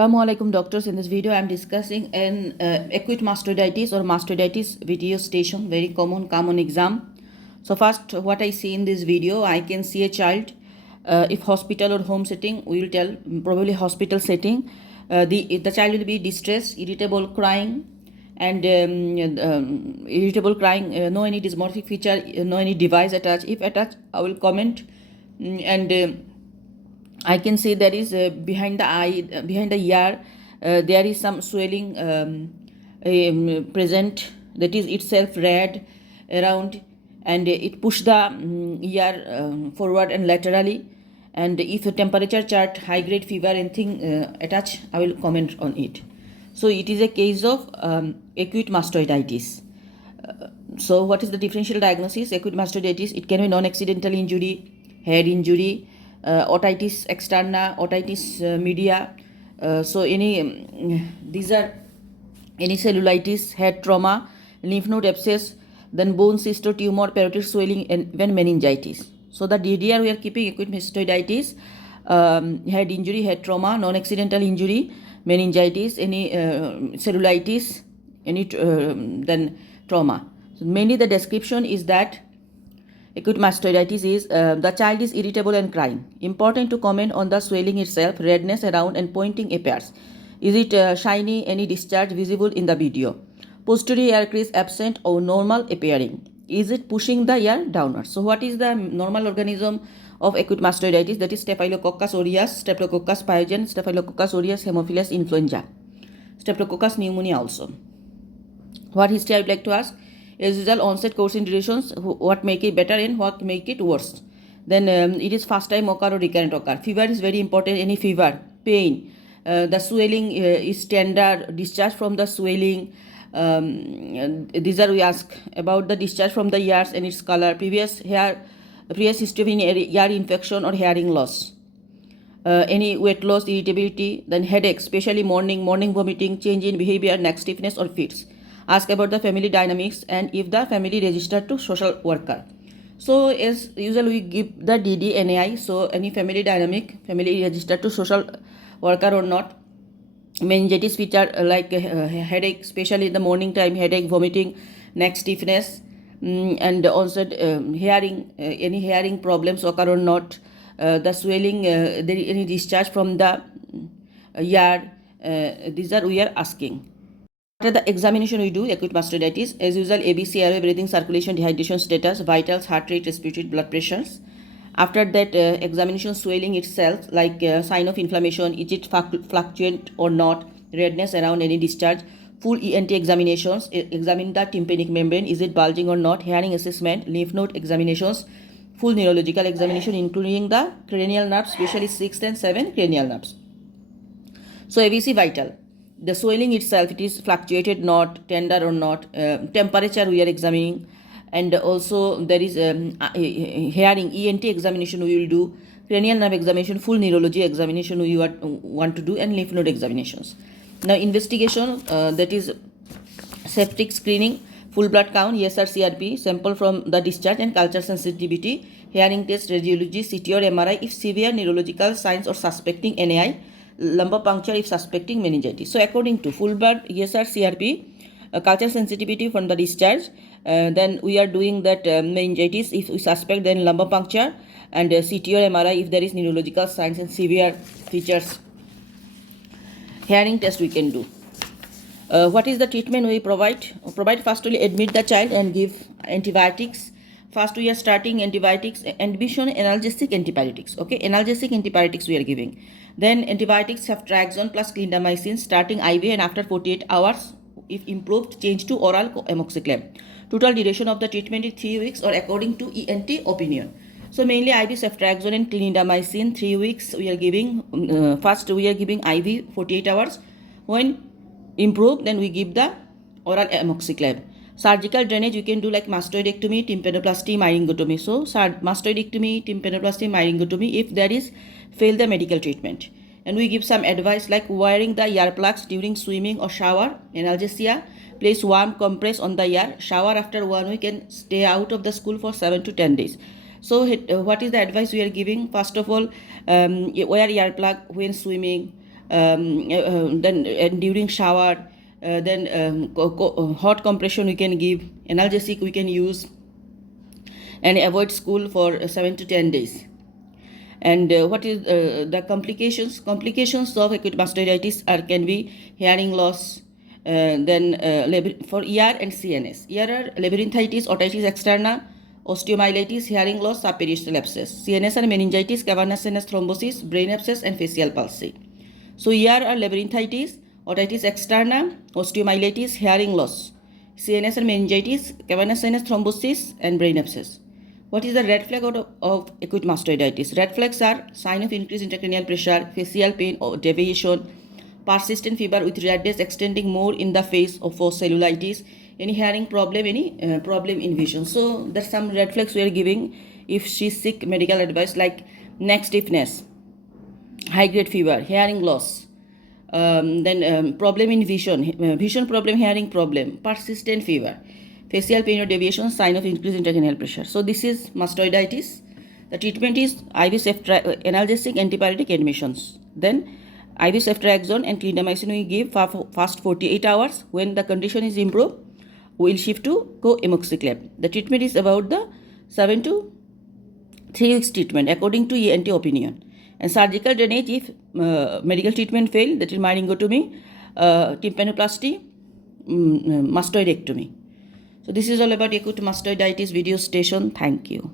Assalamualaikum doctors. In this video I am discussing an acute mastoiditis or mastoiditis video station, very common exam. So first what I see in this video, I can see a child, if hospital or home setting, we will tell probably hospital setting. The child will be distressed, irritable, crying, and irritable crying, no any dysmorphic feature, no any device attached. If attached, I will comment. I can say there is behind the eye, behind the ear, there is some swelling present, that is itself red around, and it push the ear forward and laterally. And if a temperature chart, high grade fever, anything attached, I will comment on it. So it is a case of acute mastoiditis. So what is the differential diagnosis? Acute mastoiditis, it can be non-accidental injury, head injury, otitis externa, otitis media. So these are any cellulitis, head trauma, lymph node abscess, then bone cyst or tumor, parotid swelling, and even meningitis. So the DDR we are keeping acute mastoiditis, head injury, head trauma, non-accidental injury, meningitis, any cellulitis, any then trauma. So mainly the description is that acute mastoiditis is the child is irritable and crying. Important to comment on the swelling itself, redness around and pointing appears. Is it shiny, any discharge visible in the video? Posterior ear crease absent or normal appearing. Is it pushing the ear downwards? So what is the normal organism of acute mastoiditis? That is Staphylococcus aureus, Streptococcus pyogenes, Staphylococcus aureus, Haemophilus influenza, Streptococcus pneumonia also. What history I would like to ask? As usual, onset, course and durations, what make it better and what make it worse. Then it is first time occur or recurrent occur. Fever is very important. Any fever, pain, the swelling is tender, discharge from the swelling. These are we ask about the discharge from the ears and its color, previous history of ear infection or hearing loss. Any weight loss, irritability, then headache, especially morning vomiting, change in behavior, neck stiffness or fits. Ask about the family dynamics and if the family registered to social worker. So as usual we give the DDNAI, so any family dynamic, family registered to social worker or not. Meningitis feature like headache, especially in the morning time, headache, vomiting, neck stiffness, and also hearing, any hearing problems occur or not. The swelling, there is any discharge from the ear. These are we are asking. After the examination we do acute mastoiditis, as usual ABC, airway, breathing, circulation, dehydration status, vitals, heart rate, respiratory, blood pressures. After that examination, swelling itself, like sign of inflammation, is it fluctuant or not, redness around any discharge, full ENT examinations, examine the tympanic membrane, is it bulging or not, hearing assessment, lymph node examinations, full neurological examination including the cranial nerves, especially 6th and 7th cranial nerves. So ABC vital. The swelling itself, it is fluctuated not, tender or not, temperature we are examining, and also there is hearing, ENT examination we will do, cranial nerve examination, full neurology examination we want to do, and lymph node examinations. Now investigation, that is septic screening, full blood count, ESR CRP, sample from the discharge and culture sensitivity, hearing test, radiology, CT or MRI if severe neurological signs or suspecting NAI, lumbar puncture if suspecting meningitis. So according to full blood, ESR CRP, culture sensitivity from the discharge, then we are doing that meningitis if we suspect, then lumbar puncture, and CT or MRI if there is neurological signs and severe features. Hearing test we can do. What is the treatment we provide? First we admit the child and give antibiotics. First we are starting antibiotics, ambition analgesic antibiotics. Okay, analgesic antibiotics we are giving. Then antibiotics have ceftriaxone plus clindamycin, starting IV, and after 48 hours, if improved, change to oral amoxicillin. Total duration of the treatment is 3 weeks or according to ENT opinion. So mainly IV ceftriaxone and clindamycin 3 weeks we are giving. First we are giving IV 48 hours. When improved, then we give the oral amoxicillin. Surgical drainage we can do like mastoidectomy, tympanoplasty, myringotomy. So mastoidectomy, tympanoplasty, myringotomy if there is fail the medical treatment. And we give some advice like wearing the earplugs during swimming or shower, analgesia, place warm compress on the ear, shower after 1 week and stay out of the school for 7 to 10 days. So what is the advice we are giving? First of all, wear earplug when swimming, then and during shower, then hot compression we can give, analgesic we can use, and avoid school for 7 to 10 days. And what is the complications? Complications of acute mastoiditis can be hearing loss, then for ER and CNS. ER are labyrinthitis, otitis externa, osteomyelitis, hearing loss, subperiosteal abscess. CNS are meningitis, cavernous sinus thrombosis, brain abscess, and facial palsy. So ER are labyrinthitis, otitis externa, osteomyelitis, hearing loss. CNS are meningitis, cavernous sinus thrombosis, and brain abscess. What is the red flag of acute mastoiditis? Red flags are sign of increased intracranial pressure, facial pain or deviation, persistent fever with redness extending more in the face of cellulitis, any hearing problem, any problem in vision. So there's some red flags we are giving if she's sick. Medical advice like neck stiffness, high grade fever, hearing loss, then problem in vision, vision problem, hearing problem, persistent fever, facial pain or deviation, sign of increased intracranial pressure. So this is mastoiditis. The treatment is IV analgesic, antipyretic admissions. Then IV ceftriaxone and clindamycin we give for first 48 hours. When the condition is improved, we will shift to co-amoxiclav. The treatment is about the 7 to 3 weeks treatment according to ENT opinion. And surgical drainage if medical treatment fail, that is myringotomy, tympanoplasty, mastoidectomy. So this is all about acute mastoiditis video station. Thank you.